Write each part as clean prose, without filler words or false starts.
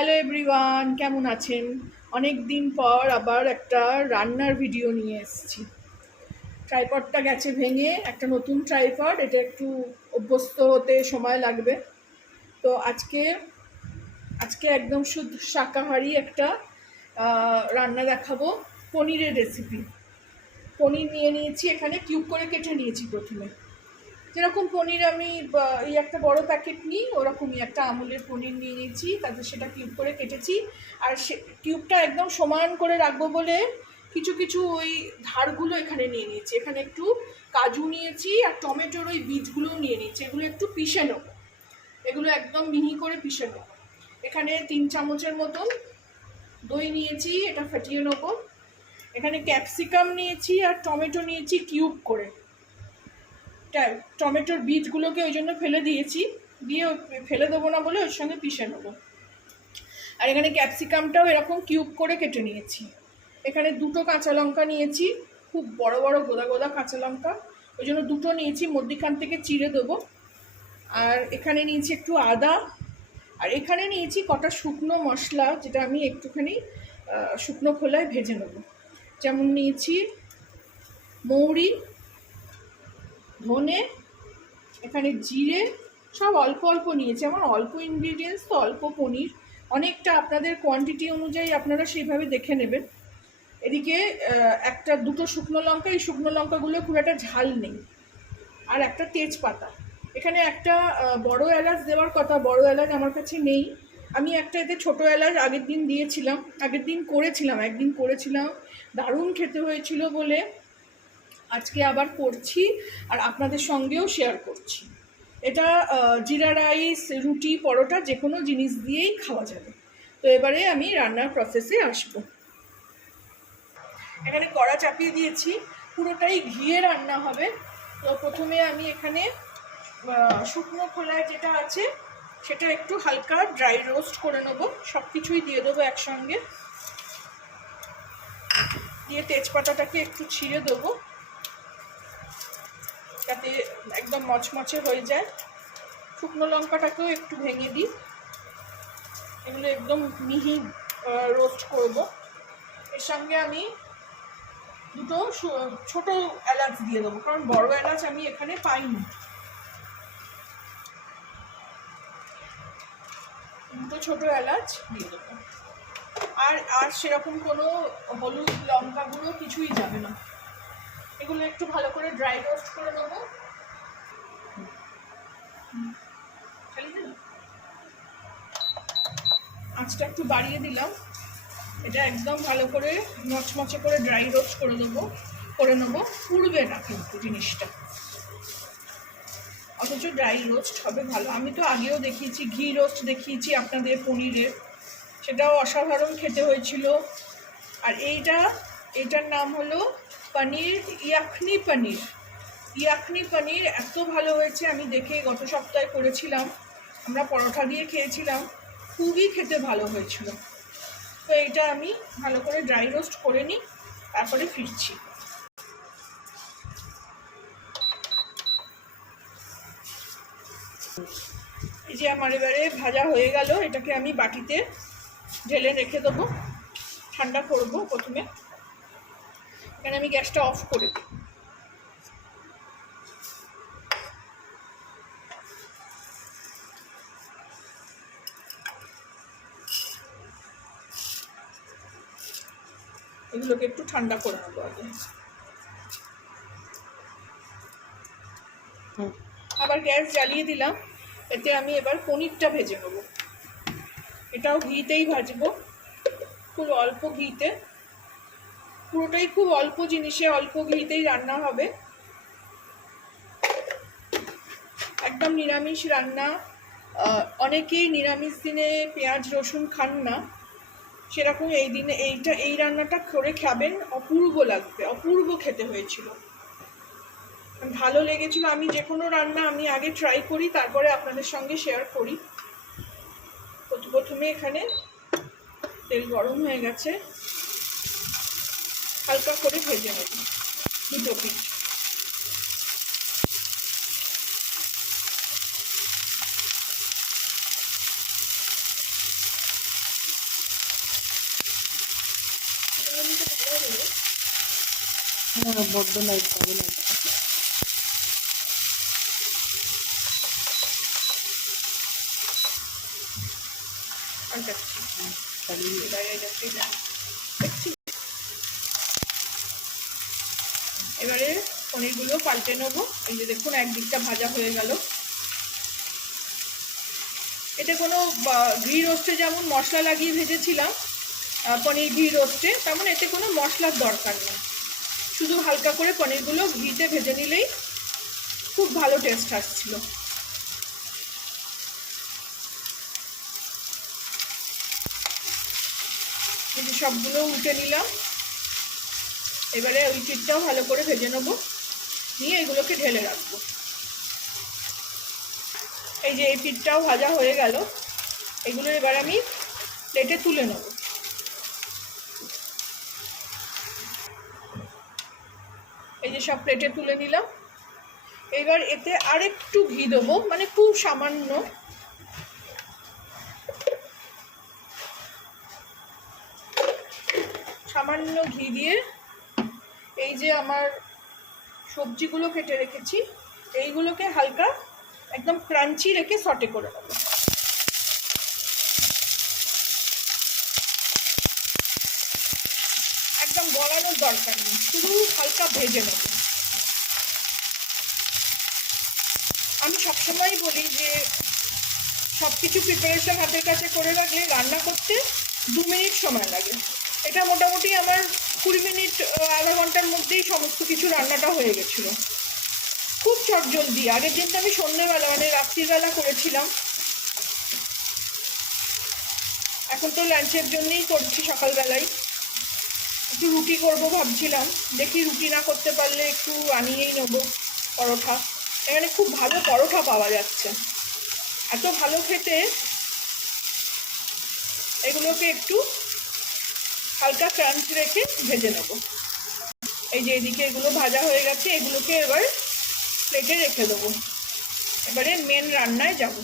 Hello everyone, কেমন আছেন? অনেক দিন পর আবার একটা রান্নার ভিডিও নিয়ে এসেছি। ট্রাইপডটা গেছে ভেঙে, একটা নতুন ট্রাইপড, এটা একটু অভ্যস্ত হতে সময় লাগবে। তো আজকে আজকে একদম শুদ্ধ শাকাহারি একটা রান্না দেখাবো, পনিরের রেসিপি। পনির নিয়ে নিয়েছি, এখানে কিউব করে কেটে নিয়েছি প্রথমে। যেরকম পনির আমি এই একটা বড় প্যাকেট নিই, ওরকমই একটা আমুলের পনির নিয়ে নিয়েছি, তারপর সেটা কিউব করে কেটেছি। আর সে কিউবটা একদম সমান করে রাখবো বলে কিছু কিছু ওই ধারগুলো এখানে নিয়ে নিয়েছি। এখানে একটু কাজু নিয়েছি আর টমেটোর ওই বীজগুলোও নিয়ে নিয়েছি। এগুলো একটু পিষে নেবো, এগুলো একদম মিহি করে পিষে নেবো। এখানে 3 চামচের মতন দই নিয়েছি, এটা ফাটিয়ে নেবো। এখানে ক্যাপসিকাম নিয়েছি আর টমেটো নিয়েছি কিউব করে। টমেটোর বীজগুলোকে ওই জন্য ফেলে দিয়েছি, দিয়ে ফেলে দেবো না বলে ওর সঙ্গে পিষে নেবো। আর এখানে ক্যাপসিকামটাও এরকম কিউব করে কেটে নিয়েছি। এখানে 2টো কাঁচা লঙ্কা নিয়েছি, খুব বড় বড় গোদা গোদা কাঁচা লঙ্কা, ওই জন্য 2টো নিয়েছি, মধ্যিখান থেকে চিড়ে দেবো। আর এখানে নিয়েছি একটু আদা, আর এখানে নিয়েছি কটা শুকনো মশলা, যেটা আমি একটুখানি শুকনো খোলায় ভেজে নেব। যেমন নিয়েছি মৌরি, ধনে, এখানে জিরে, সব অল্প অল্প নিয়েছি। আমার অল্প ইনগ্রিডিয়েন্টস তো, অল্প পনির, অনেকটা আপনাদের কোয়ান্টিটি অনুযায়ী আপনারা সেইভাবে দেখে নেবেন। এদিকে 2টো শুকনো লঙ্কা, এই শুকনো লঙ্কাগুলো খুব একটা ঝাল নেই। আর একটা তেজপাতা। এখানে একটা বড় এলাচ দেওয়ার কথা, বড় এলাচ আমার কাছে নেই। আমি একটা এতে ছোটো এলাচ আগের দিন দিয়েছিলাম, একদিন করেছিলাম, দারুণ খেতে হয়েছিল বলে আজকে আবার করছি আর আপনাদের সঙ্গেও শেয়ার করছি। এটা জিরা রাইস, রুটি, পরোটা যে কোনো জিনিস দিয়েই খাওয়া যাবে। তো এবারে আমি রান্নার প্রসেসে আসব। এখানে কড়া চাপিয়ে দিয়েছি, পুরোটাই ঘিয়ে রান্না হবে। তো প্রথমে আমি এখানে শুকনো খোলায় যেটা আছে সেটা একটু হালকা ড্রাই রোস্ট করে নেবো। সব কিছুই দিয়ে দেবো একসঙ্গে, দিয়ে তেজপাতাটাকে একটু ছিঁড়ে দেবো যাতে একদম মচমচে হয়ে যায়। শুকনো লঙ্কাটাকেও একটু ভেঙে দিই, এগুলো একদম মিহি রোস্ট করব। এর সঙ্গে আমি 2টো ছোটো এলাচ দিয়ে দেবো, কারণ বড় এলাচ আমি এখানে পাইনি। 2টো ছোটো এলাচ দিয়ে দেবো। আর সেরকম কোনো হলুদ, লঙ্কা গুঁড়ো কিছুই যাবে না। এগুলো একটু ভালো করে ড্রাই রোস্ট করে নেবো। আঁচটা একটু বাড়িয়ে দিলাম, এটা একদম ভালো করে মচমচে করে ড্রাই রোস্ট করে নেবো। পুড়বে না কিন্তু জিনিসটা, অথচ ড্রাই রোস্ট হবে ভালো। আমি তো আগেও দেখিয়েছি, ঘি রোস্ট দেখিয়েছি আপনাদের পনিরের, সেটাও অসাধারণ খেতে হয়েছিল। আর এইটার নাম হলো ইয়াখনি পনির। এত ভালো হয়েছে, আমি দেখে গত সপ্তাহে করেছিলাম, আমরা পরোটা দিয়ে খেয়েছিলাম, খুবই খেতে ভালো হয়েছিল। তো এইটা আমি ভালো করে ড্রাই রোস্ট করে নিই, তারপরে ফিরছি। এই যে আমার এবারে ভাজা হয়ে গেল, এটাকে আমি বাটিতে ঢেলে রেখে দেবো, ঠান্ডা করব প্রথমে। এখানে আমি গ্যাসটা অফ করে দিই। এগুলোকে একটু ঠান্ডা করে নেবো আগে। আবার গ্যাস জ্বালিয়ে দিলাম, এতে আমি এবার পনিরটা ভেজে নেব। এটাও ঘিতেই ভাজবো, খুব অল্প ঘিতে, পুরোটাই খুব অল্প জিনিসে অল্প ঘিতেই রান্না হবে। একদম নিরামিষ রান্না। অনেকেই নিরামিষ দিনে পেঁয়াজ রসুন খান না, সেরকম এই দিনে এই রান্নাটা করে খাবেন, অপূর্ব লাগবে, অপূর্ব খেতে হয়েছিল, ভালো লেগেছিল। আমি যে কোনো রান্না আমি আগে ট্রাই করি, তারপরে আপনাদের সঙ্গে শেয়ার করি। প্রথমে এখানে তেল গরম হয়ে গেছে, হালকা করে ভেজে নেব 2টো পিঠ। বড্ড লাইট পাবে লাইটটা। এবারে পনিরগুলো পাল্টে নেবো। এই যে দেখুন একদিকটা ভাজা হয়ে গেল। এটা কোনো ঘি রোস্টে যেমন মশলা লাগিয়ে ভেজেছিলাম পনির ঘি রোস্টে, তেমন এতে কোনো মশলার দরকার নেই। শুধু হালকা করে পনিরগুলো ঘিতে ভেজে নিলেই খুব ভালো টেস্ট আসছিল। এই যে সবগুলো উল্টে নিলাম। এবারে ওই পিঠটাও ভালো করে ভেজে নেবো, নিয়ে এগুলোকে ঢেলে রাখবো। এই যে এই পিঠটাও ভাজা হয়ে গেল। এগুলো এবার আমি প্লেটে তুলে নেব। এই যে সব প্লেটে তুলে নিলাম। এবার এতে আর একটু ঘি দেবো, মানে খুব সামান্য। সামান্য ঘি দিয়ে এই যে আমার সবজিগুলো কেটে রেখেছি এইগুলোকে হালকা একদম ক্রাঞ্চি রেখে সটে করে নেব। একদম গলানোর দরকার নেই, শুধু হালকা ভেজে নেব। আমি সবসময় বলি যে সব কিছু প্রিপারেশন হাতের কাছে করে রাখলে রান্না করতে 2 মিনিট সময় লাগে। এটা মোটামুটি আমার 20 মিনিট আধা ঘন্টার মধ্যেই সমস্ত কিছু রান্নাটা হয়ে গেছিলো, খুব চটজলদি। আগের দিনটা আমি সন্ধ্যেবেলা মানে রাত্রিবেলা করেছিলাম, এখন তো লাঞ্চের জন্যই করছি সকালবেলায়। একটু রুটি করব ভাবছিলাম, দেখি রুটি না করতে পারলে একটু আনিয়েই নেবো পরোটা। এখানে খুব ভালো পরোটা পাওয়া যাচ্ছে, এত ভালো খেতে। এগুলোকে একটু হালকা ক্রাঞ্চ রেখে ভেজে নেব। এই যে এদিকে এগুলো ভাজা হয়ে গেছে, এগুলোকে এবার প্লেটে রেখে দেবো। এবারে মেন রান্নায় যাব।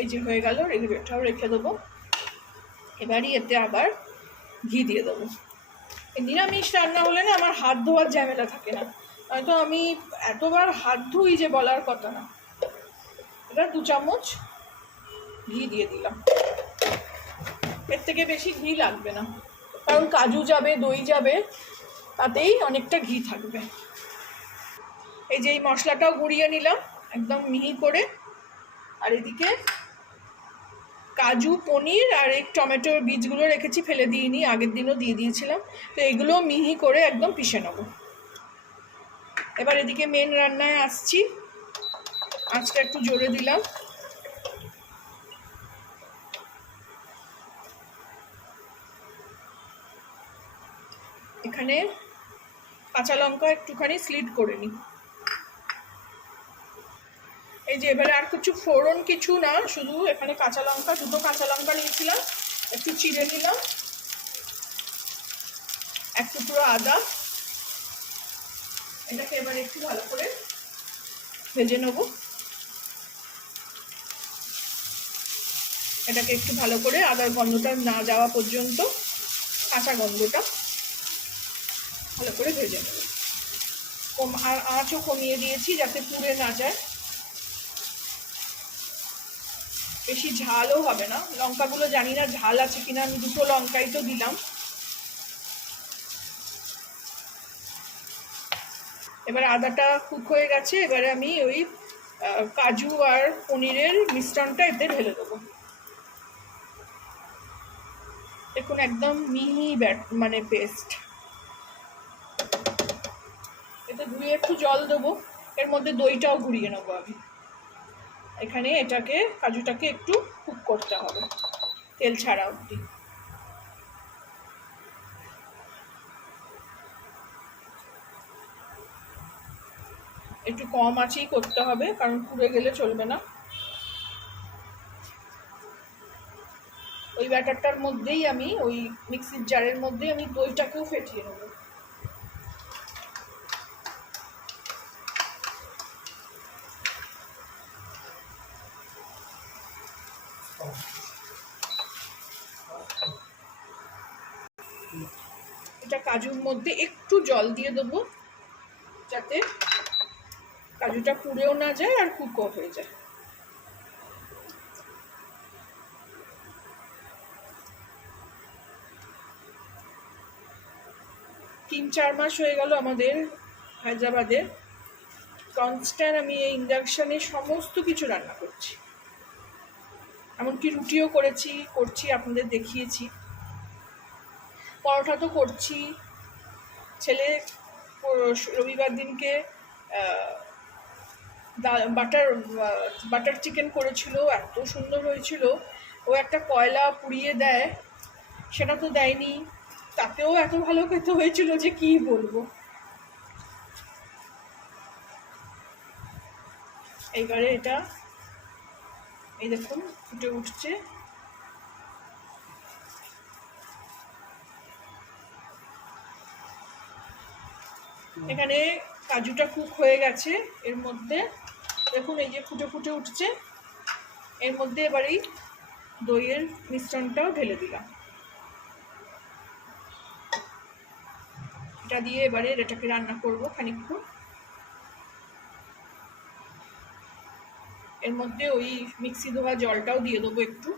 এই যে হয়ে গেল, এটাও রেখে দেবো। এবারই এতে আবার ঘি দিয়ে দেবো। নিরামিষ রান্না হলে না আমার হাত ধোয়ার ঝামেলা থাকে না, হয়তো আমি এতবার হাত ধুই যে বলার কথা না। এবার 2 চামচ ঘি দিয়ে দিলাম, এর থেকে বেশি ঘি লাগবে না, কারণ কাজু যাবে, দই যাবে, তাতেই অনেকটা ঘি থাকবে। এই যে এই মশলাটাও গুঁড়িয়ে নিলাম একদম মিহি করে। আর এদিকে কাজু, পনির আর এই টমেটোর বীজগুলো রেখেছি, ফেলে দিইনি, আগের দিনও দিয়ে দিয়েছিলাম। তো এগুলো মিহি করে একদম পিষে নেব। এবার এদিকে মেন রান্নায় আসছি। আঁচটা একটু জোরে দিলাম। এখানে কাঁচা লঙ্কা একটুখানি স্লিট করে নিই। এই যে এবারে আর কিছু ফোড়ন কিছু না, শুধু এখানে কাঁচা লঙ্কা, 2টো কাঁচা লঙ্কা নিয়েছিলাম, একটু চিড়ে নিলাম, 1 টুকরো আদা। এটাকে এবার একটু ভালো করে ভেজে নেব। এটাকে একটু ভালো করে আদার গন্ধটা না যাওয়া পর্যন্ত, কাঁচা গন্ধটা ভালো করে ভেজে নেব। আর আঁচও কমিয়ে দিয়েছি যাতে পুড়ে না যায়। বেশি ঝালও হবে না, লঙ্কাগুলো জানি না ঝাল আছে কিনা, আমি 2টো লঙ্কাই তো দিলাম। এবার আদাটা কুক হয়ে গেছে, এবারে আমি ওই কাজু আর পনিরের মিশ্রণটা এতে ঢেলে দেবো। দেখুন একদম মিহি মানে পেস্ট। এতে ধুয়ে একটু জল দেবো, এর মধ্যে দইটাও গুঁড়িয়ে নেবো আমি। এখানে এটাকে কাজুটাকে একটু কুক করতে হবে তেল ছাড়া অবধি। একটু কম আঁচেই করতে হবে, কারণ পুড়ে গেলে চলবে না। ওই ব্যাটারটার মধ্যেই আমি ওই মিক্সির জারের মধ্যেই আমি দইটাকেও ফেটিয়ে নেব। কাজুর মধ্যে একটু জল দিয়ে দেবো, যাতে কাজুটা পুড়েও না যায় আর কুকও হয়ে যায়। তিন চার মাস হয়ে গেল আমাদের হায়দ্রাবাদে কনস্ট্যান্ট আমি এই ইন্ডাকশানে সমস্ত কিছু রান্না করছি, এমনকি রুটিও করছি, আপনাদের দেখিয়েছি। পরোটা তো করছি। ছেলে রবিবার দিনকে বাটার চিকেন করেছিল, এত সুন্দর হয়েছিল। ও একটা কয়লা পুড়িয়ে দেয়, সেটা তো দেয়নি, তাতেও এত ভালো খেতে হয়েছিল যে কি বলবো। এইবারে এটা এই দেখুন ফুটে উঠছে। এখানে কাজুটা কুক হয়ে গেছে, এর মধ্যে দেখুন এই যে ফুটে ফুটে উঠছে। এর মধ্যে এবার এই দইয়ের মিশ্রণটাও ঢেলে দিলাম। এটা দিয়ে এবারে এটাকে রান্না করব খানিকক্ষণ। এর মধ্যে ওই মিক্সি ধোয়া জলটাও দিয়ে দেবো একটু।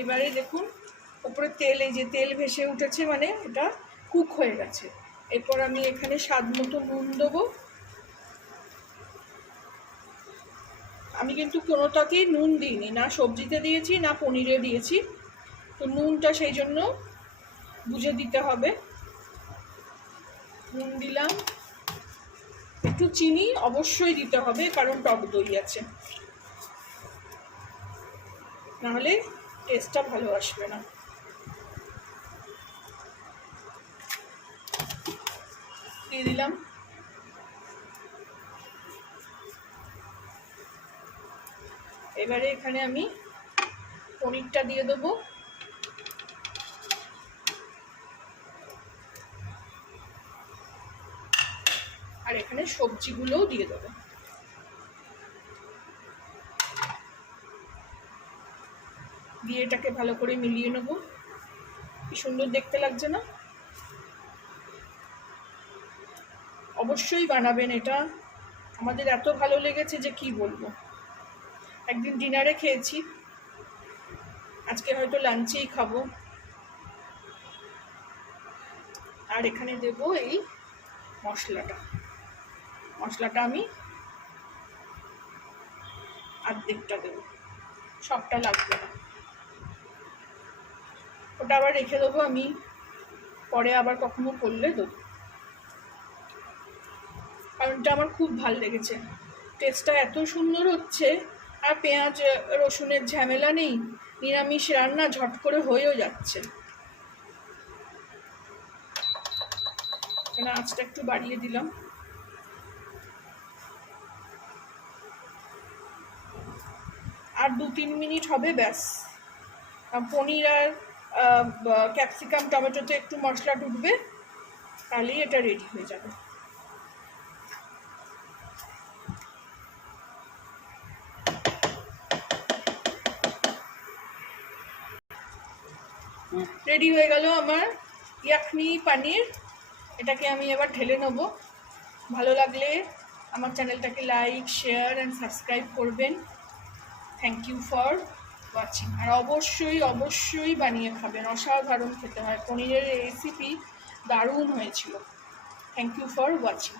এবারে দেখুন উপরে তেল, এই যে তেল ভেসে উঠেছে, মানে এটা কুক হয়ে গেছে। এরপর আমি এখানে স্বাদ মতো নুন দেবো। আমি কিন্তু কোনোটাতেই নুন দিইনি, না সবজিতে দিয়েছি না পনিরে দিয়েছি, তো নুনটা সেই জন্য বুঝে দিতে হবে। নুন দিলাম, একটু চিনি অবশ্যই দিতে হবে কারণ টক দই আছে, নাহলে টেস্টটা ভালো আসবে না। দিয়ে দিলাম। এবারে এখানে আমি পনিরটা দিয়ে দেবো। আর এখানে সবজিগুলোও দিয়ে দেবো। দিয়ে এটাকে ভালো করে মিলিয়ে নেব। কি সুন্দর দেখতে লাগছে না? অবশ্যই বানাবেন এটা, আমাদের এত ভালো লেগেছে যে কি বলবো। একদিন ডিনারে খেয়েছি, আজকে হয়তো লাঞ্চেই খাবো। আর এখানে দেব এই মশলাটা আমি অর্ধেকটা দেবো, সবটা লাগবে না। ওটা আবার রেখে দেবো, আমি পরে আবার কখনো করলে দেবো, কারণ এটা আমার খুব ভালো লেগেছে। টেস্টটা এত সুন্দর হচ্ছে, আর পেঁয়াজ রসুনের ঝামেলা নেই, নিরামিষ রান্না ঝট করে হয়েও যাচ্ছে। এখানে আঁচটা একটু বাড়িয়ে দিলাম। আর 2-3 মিনিট হবে, ব্যাস। পনির আর ক্যাপসিকাম টমেটোতে একটু মশলা ঢুকবে, তাহলেই এটা রেডি হয়ে যাবে। রেডি হয়ে গেল আমার ইয়াখনি পানির। এটাকে আমি এবার ঢেলে নেব। ভালো লাগলে আমার চ্যানেলটাকে লাইক, শেয়ার অ্যান্ড সাবস্ক্রাইব করবেন। Thank you for watching. আর অবশ্যই বানিয়ে খাবেন, অসাধারণ খেতে হয়। পনিরের রেসিপি দারুণ হয়েছিল। Thank you for watching.